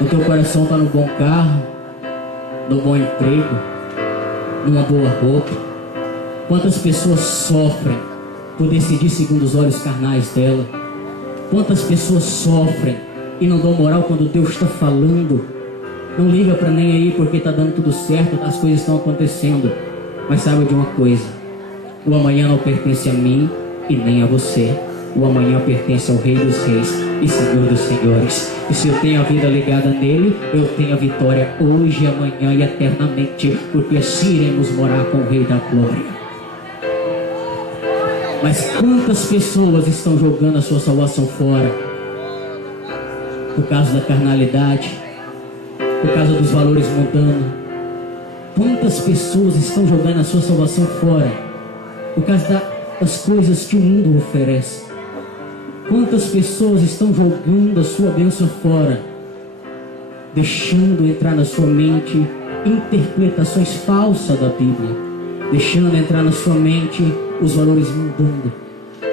O teu coração está no bom carro, no bom emprego, numa boa roupa. Quantas pessoas sofrem por decidir segundo os olhos carnais dela? Quantas pessoas sofrem e não dão moral quando Deus está falando? Não liga para nem aí porque está dando tudo certo, as coisas estão acontecendo. Mas saiba de uma coisa: o amanhã não pertence a mim e nem a você. O amanhã pertence ao Rei dos Reis e Senhor dos Senhores. E se eu tenho a vida ligada nele, eu tenho a vitória hoje, amanhã e eternamente, porque assim iremos morar com o Rei da Glória. Mas quantas pessoas estão jogando a sua salvação fora? Por causa da carnalidade, por causa dos valores mundanos. Quantas pessoas estão jogando a sua salvação fora por causa das coisas que o mundo oferece? Quantas pessoas estão jogando a sua bênção fora, deixando entrar na sua mente interpretações falsas da Bíblia, deixando entrar na sua mente os valores mundanos?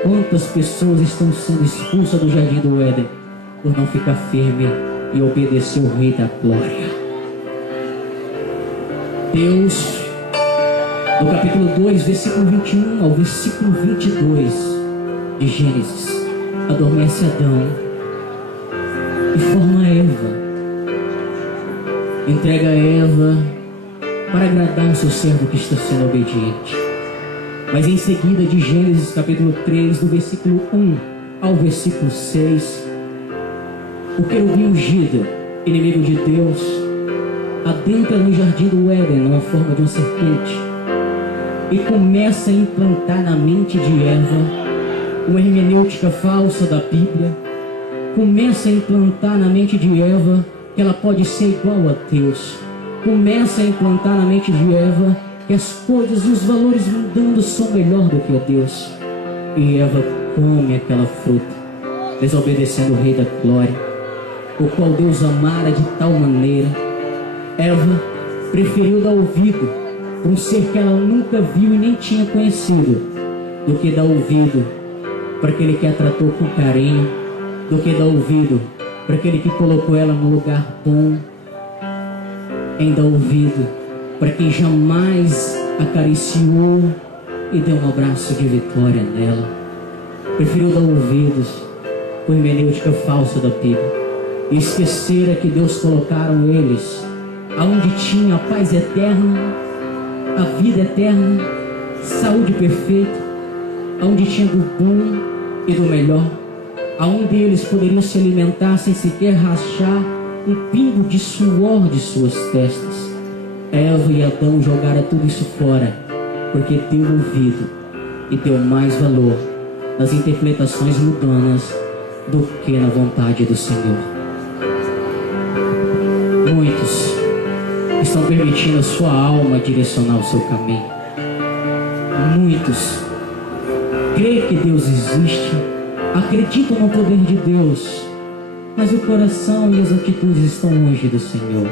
Quantas pessoas estão sendo expulsas do jardim do Éden por não ficar firme e obedecer ao Rei da Glória? Deus, no capítulo 2, versículo 21 ao versículo 22 de Gênesis, adormece Adão e forma Eva. Entrega a Eva para agradar o seu servo que está sendo obediente. Mas em seguida, de Gênesis capítulo 3, do versículo 1 ao versículo 6, o querubim ungido, inimigo de Deus, adentra no jardim do Éden na forma de uma serpente e começa a implantar na mente de Eva uma hermenêutica falsa da Bíblia. Começa a implantar na mente de Eva que ela pode ser igual a Deus. Começa a implantar na mente de Eva que as coisas, os valores mundanos são melhor do que a Deus. E Eva come aquela fruta, desobedecendo o Rei da Glória, o qual Deus amara de tal maneira. Eva preferiu dar ouvido para um ser que ela nunca viu e nem tinha conhecido, do que dar ouvido para aquele que a tratou com carinho, do que dar ouvido para aquele que colocou ela no lugar bom, em dar ouvido para quem jamais acariciou e deu um abraço de vitória nela. Preferiu dar ouvidos por hermenêutica falsa da Bíblia e esquecera que Deus colocaram eles aonde tinha a paz eterna, a vida eterna, saúde perfeita, aonde tinha do bom e do melhor, aonde eles poderiam se alimentar sem sequer rachar um pingo de suor de suas testas. Eva e Adão jogaram tudo isso fora, porque deu ouvido e deu mais valor nas interpretações mundanas do que na vontade do Senhor. Muitos estão permitindo a sua alma direcionar o seu caminho. Muitos creem que Deus existe, acreditam no poder de Deus, mas o coração e as atitudes estão longe do Senhor.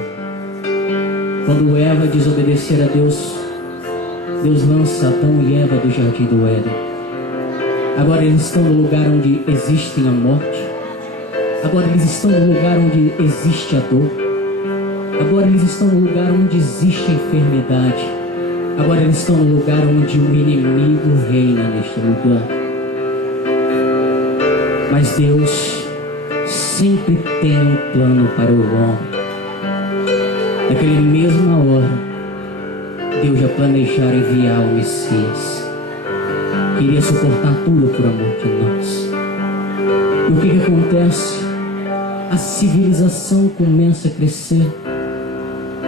Quando Eva desobedecer a Deus, Deus lança Adão e Eva do jardim do Éden. Agora eles estão no lugar onde existe a morte. Agora eles estão no lugar onde existe a dor. Agora eles estão no lugar onde existe a enfermidade. Agora eles estão no lugar onde o inimigo reina neste lugar. Mas Deus sempre tem um plano para o homem. Naquela mesma hora, Deus já planejara enviar o Messias. Queria suportar tudo por amor de nós. E o que acontece? A civilização começa a crescer,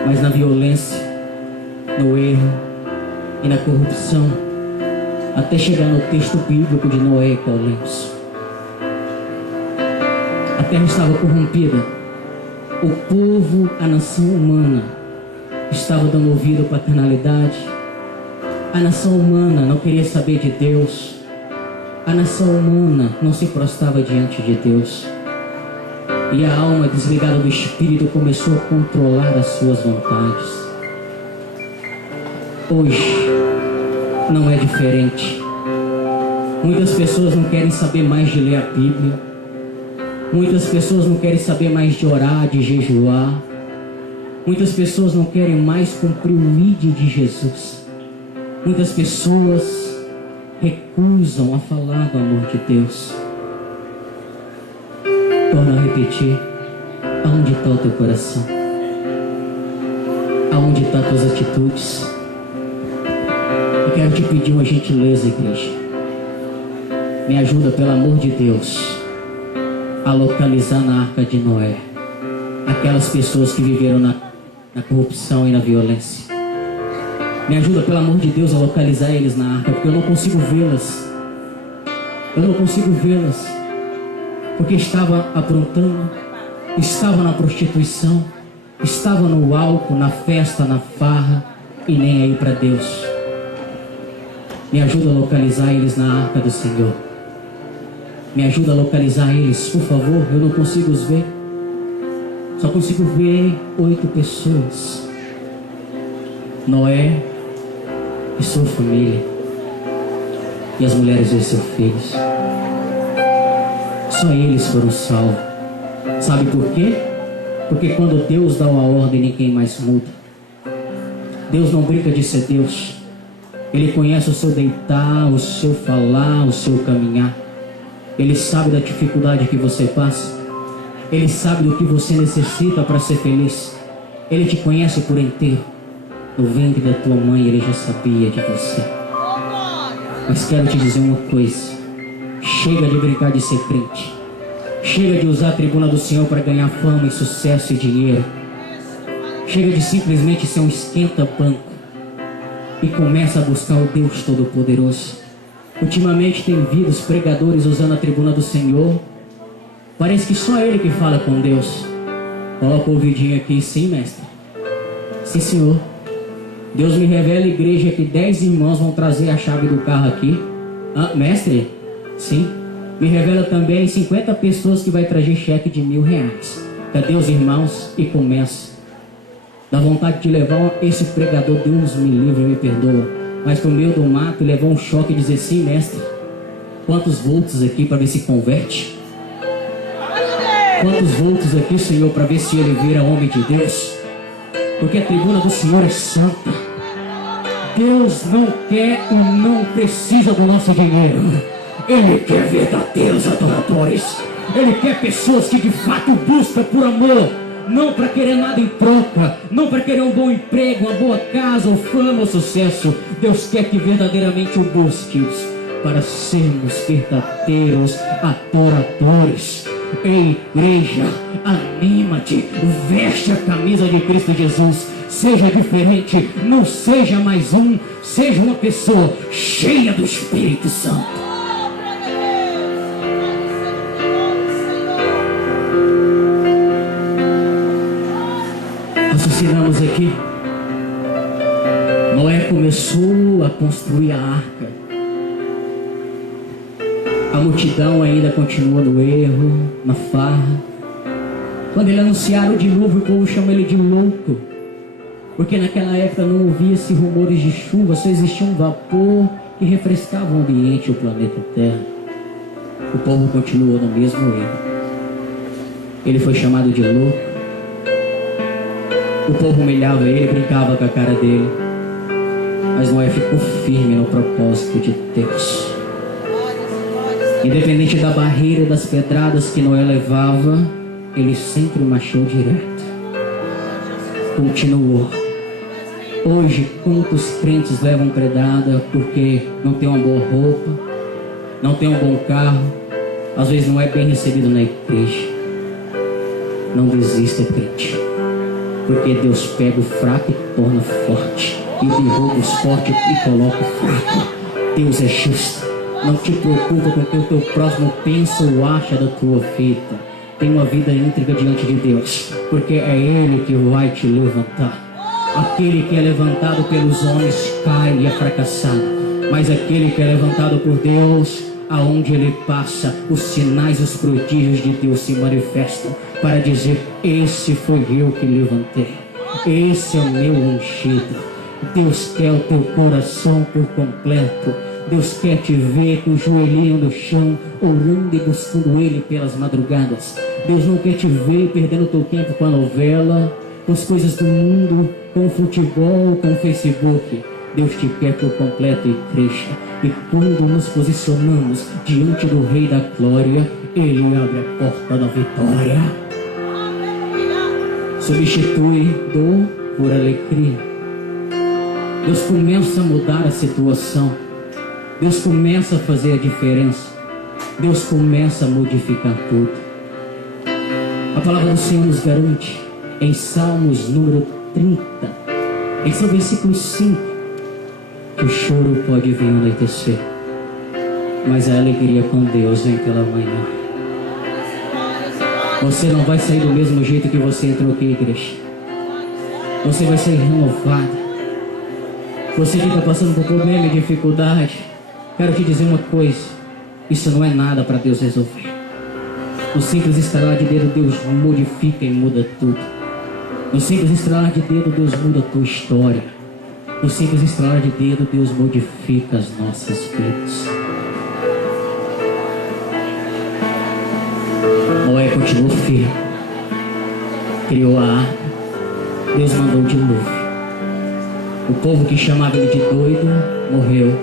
mas na violência, no erro e na corrupção, até chegar no texto bíblico de Noé e Paulo. A terra estava corrompida. O povo, a nação humana, estava dando ouvido à carnalidade. A nação humana não queria saber de Deus. A nação humana não se prostrava diante de Deus. E a alma desligada do Espírito começou a controlar as suas vontades. Hoje não é diferente. Muitas pessoas não querem saber mais de ler a Bíblia. Muitas pessoas não querem saber mais de orar, de jejuar. Muitas pessoas não querem mais cumprir o ID de Jesus. Muitas pessoas recusam a falar do amor de Deus. Torna a repetir. Aonde está o teu coração? Aonde estão as tuas atitudes? Eu quero te pedir uma gentileza, igreja. Me ajuda, pelo amor de Deus, a localizar na Arca de Noé aquelas pessoas que viveram na corrupção e na violência. Me ajuda, pelo amor de Deus, a localizar eles na arca, porque eu não consigo vê-las. Eu não consigo vê-las, porque estava aprontando, estava na prostituição, estava no álcool, na festa, na farra, e nem aí para Deus. Me ajuda a localizar eles na arca do Senhor. Me ajuda a localizar eles, por favor. Eu não consigo os ver. Só consigo ver 8 pessoas. Noé e sua família, e as mulheres e seus filhos. Só eles foram salvos. Sabe por quê? Porque quando Deus dá uma ordem, ninguém mais muda. Deus não brinca de ser Deus. Ele conhece o seu deitar, o seu falar, o seu caminhar. Ele sabe da dificuldade que você passa. Ele sabe do que você necessita para ser feliz. Ele te conhece por inteiro. No ventre da tua mãe Ele já sabia de você. Mas quero te dizer uma coisa. Chega de brincar de ser crente. Chega de usar a tribuna do Senhor para ganhar fama e sucesso e dinheiro. Chega de simplesmente ser um esquenta-banco. E começa a buscar o Deus Todo-Poderoso. Ultimamente tem vindo os pregadores usando a tribuna do Senhor. Parece que só Ele que fala com Deus. Coloca o ouvidinho aqui. Sim, mestre. Sim, Senhor. Deus me revela, igreja, que 10 irmãos vão trazer a chave do carro aqui. Ah, mestre? Sim. Me revela também 50 pessoas que vai trazer cheque de R$1.000. Cadê os irmãos? E começa. Dá vontade de levar esse pregador, Deus me livre, me perdoa. Mas no meio do mato levou um choque e dizer: sim, mestre. Quantos volts aqui para ver se converte? Quantos volts aqui, Senhor, para ver se ele vira homem de Deus? Porque a tribuna do Senhor é santa. Deus não quer ou não precisa do nosso dinheiro. Ele quer verdadeiros adoradores. Ele quer pessoas que de fato buscam por amor, não para querer nada em troca, não para querer um bom emprego, uma boa casa, ou fama, ou sucesso. Deus quer que verdadeiramente o busques para sermos verdadeiros adoradores. Ei, igreja, anima-te, veste a camisa de Cristo Jesus. Seja diferente, não seja mais um, seja uma pessoa cheia do Espírito Santo. Raciocinamos aqui. Noé começou a construir a arca. A multidão ainda continua no erro, na farra. Quando ele anunciaram o dilúvio, o povo chama ele de louco. Porque naquela época não ouvia-se rumores de chuva, só existia um vapor que refrescava o ambiente, o planeta Terra. O povo continuou no mesmo erro. Ele foi chamado de louco. O povo humilhava ele, brincava com a cara dele. Mas Noé ficou firme no propósito de Deus. Independente da barreira, das pedradas que Noé levava, ele sempre marchou direto. Continuou. Hoje, quantos crentes levam pedrada porque não tem uma boa roupa, não tem um bom carro, às vezes não é bem recebido na igreja. Não desista, crente, porque Deus pega o fraco e torna forte, e derruba os fortes e coloca o fraco. Deus é justo. Não te preocupa com o que o teu próximo pensa ou acha da tua vida. Tem uma vida íntegra diante de Deus, porque é Ele que vai te levantar. Aquele que é levantado pelos homens cai e é fracassado, mas aquele que é levantado por Deus, aonde ele passa, os sinais e os prodígios de Deus se manifestam para dizer: esse foi eu que levantei, esse é o meu ungido. Deus quer o teu coração por completo. Deus quer te ver com o joelhinho no chão, orando e buscando Ele pelas madrugadas. Deus não quer te ver perdendo teu tempo com a novela, com as coisas do mundo, com o futebol, com o Facebook. Deus te quer por completo, igreja. E quando nos posicionamos diante do Rei da Glória, Ele abre a porta da vitória. Substitui dor por alegria. Deus começa a mudar a situação. Deus começa a fazer a diferença. Deus começa a modificar tudo. A palavra do Senhor nos garante em Salmos número 30, em seu versículo 5, que o choro pode vir anoitecer, mas a alegria com Deus vem pela manhã. Você não vai sair do mesmo jeito que você entrou aqui, igreja. Você vai sair renovado. Você que está passando por problema e dificuldade, quero te dizer uma coisa: isso não é nada para Deus resolver. No simples estralar de dedo, Deus modifica e muda tudo. No simples estralar de dedo, Deus muda a tua história. No simples estralar de dedo, Deus modifica as nossas vidas. Noé continuou firme. Criou a arca. Deus mandou o dilúvio. O povo que chamava ele de doido morreu.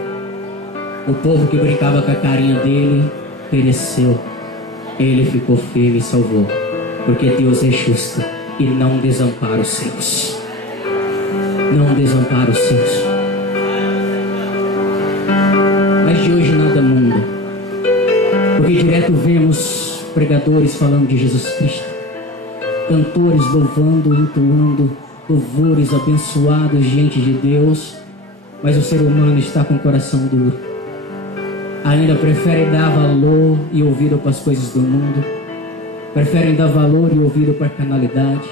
O povo que brincava com a carinha dele pereceu. Ele ficou firme e salvou, porque Deus é justo e não desampara os seus. Não desampara os seus. Mas de hoje nada muda, porque direto vemos pregadores falando de Jesus Cristo, cantores louvando, entoando louvores abençoados diante de Deus, mas o ser humano está com o coração duro. Ainda preferem dar valor e ouvido para as coisas do mundo, preferem dar valor e ouvido para a carnalidade.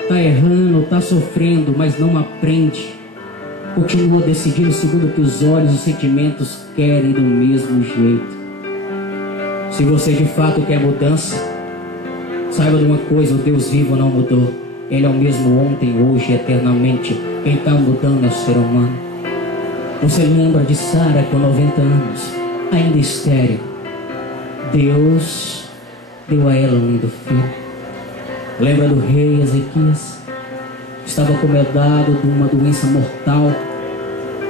Está errando, está sofrendo, mas não aprende. Continua decidindo segundo o que os olhos e os sentimentos querem do mesmo jeito. Se você de fato quer mudança, saiba de uma coisa: o Deus vivo não mudou. Ele é o mesmo ontem, hoje e eternamente. Quem está mudando é o ser humano. Você lembra de Sara com 90 anos, ainda estéril? Deus deu a ela um lindo filho. Lembra do rei Ezequias? Estava acomodado de uma doença mortal,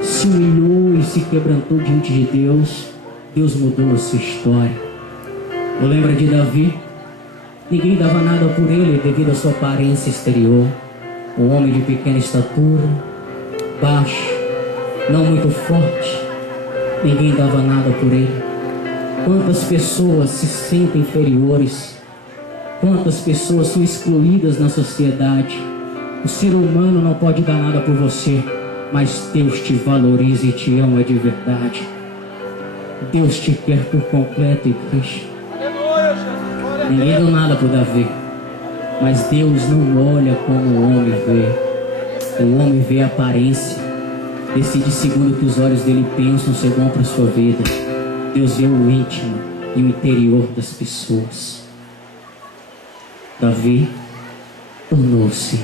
se humilhou e se quebrantou diante de Deus. Deus mudou a sua história. Ou lembra de Davi? Ninguém dava nada por ele devido à sua aparência exterior. Um homem de pequena estatura, baixo, não muito forte. Ninguém dava nada por ele. Quantas pessoas se sentem inferiores? Quantas pessoas são excluídas na sociedade? O ser humano não pode dar nada por você, mas Deus te valoriza e te ama de verdade. Deus te quer por completo, igreja. Ninguém deu nada por Davi, mas Deus não olha como o homem vê. O homem vê a aparência, decide segundo o que os olhos dele pensam ser bom para a sua vida. Deus vê o íntimo e o interior das pessoas. Davi tornou-se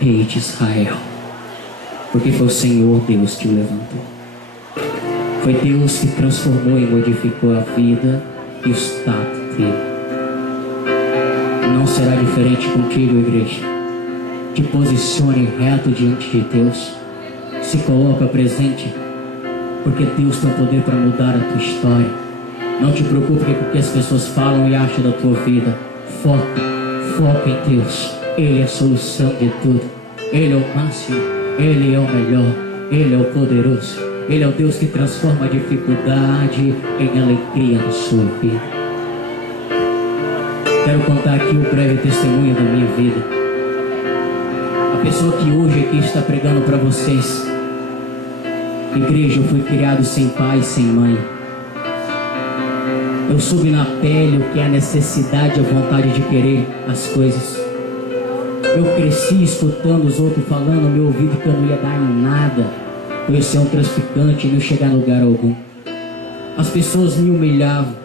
rei de Israel, porque foi o Senhor Deus que o levantou. Foi Deus que transformou e modificou a vida e o status dele. Não será diferente contigo, igreja. Te posicione reto diante de Deus. Se coloca presente, porque Deus tem o poder para mudar a tua história. Não te preocupe com o que as pessoas falam e acham da tua vida. Foca em Deus. Ele é a solução de tudo. Ele é o máximo. Ele é o melhor. Ele é o poderoso. Ele é o Deus que transforma a dificuldade em alegria na sua vida. Quero contar aqui um breve testemunho da minha vida. A pessoa que hoje aqui está pregando para vocês. Igreja, eu fui criado sem pai e sem mãe. Eu soube na pele o que é a necessidade e a vontade de querer as coisas. Eu cresci escutando os outros falando no meu ouvido que eu não ia dar em nada, eu ia ser um traficante e não chegar em lugar algum. As pessoas me humilhavam.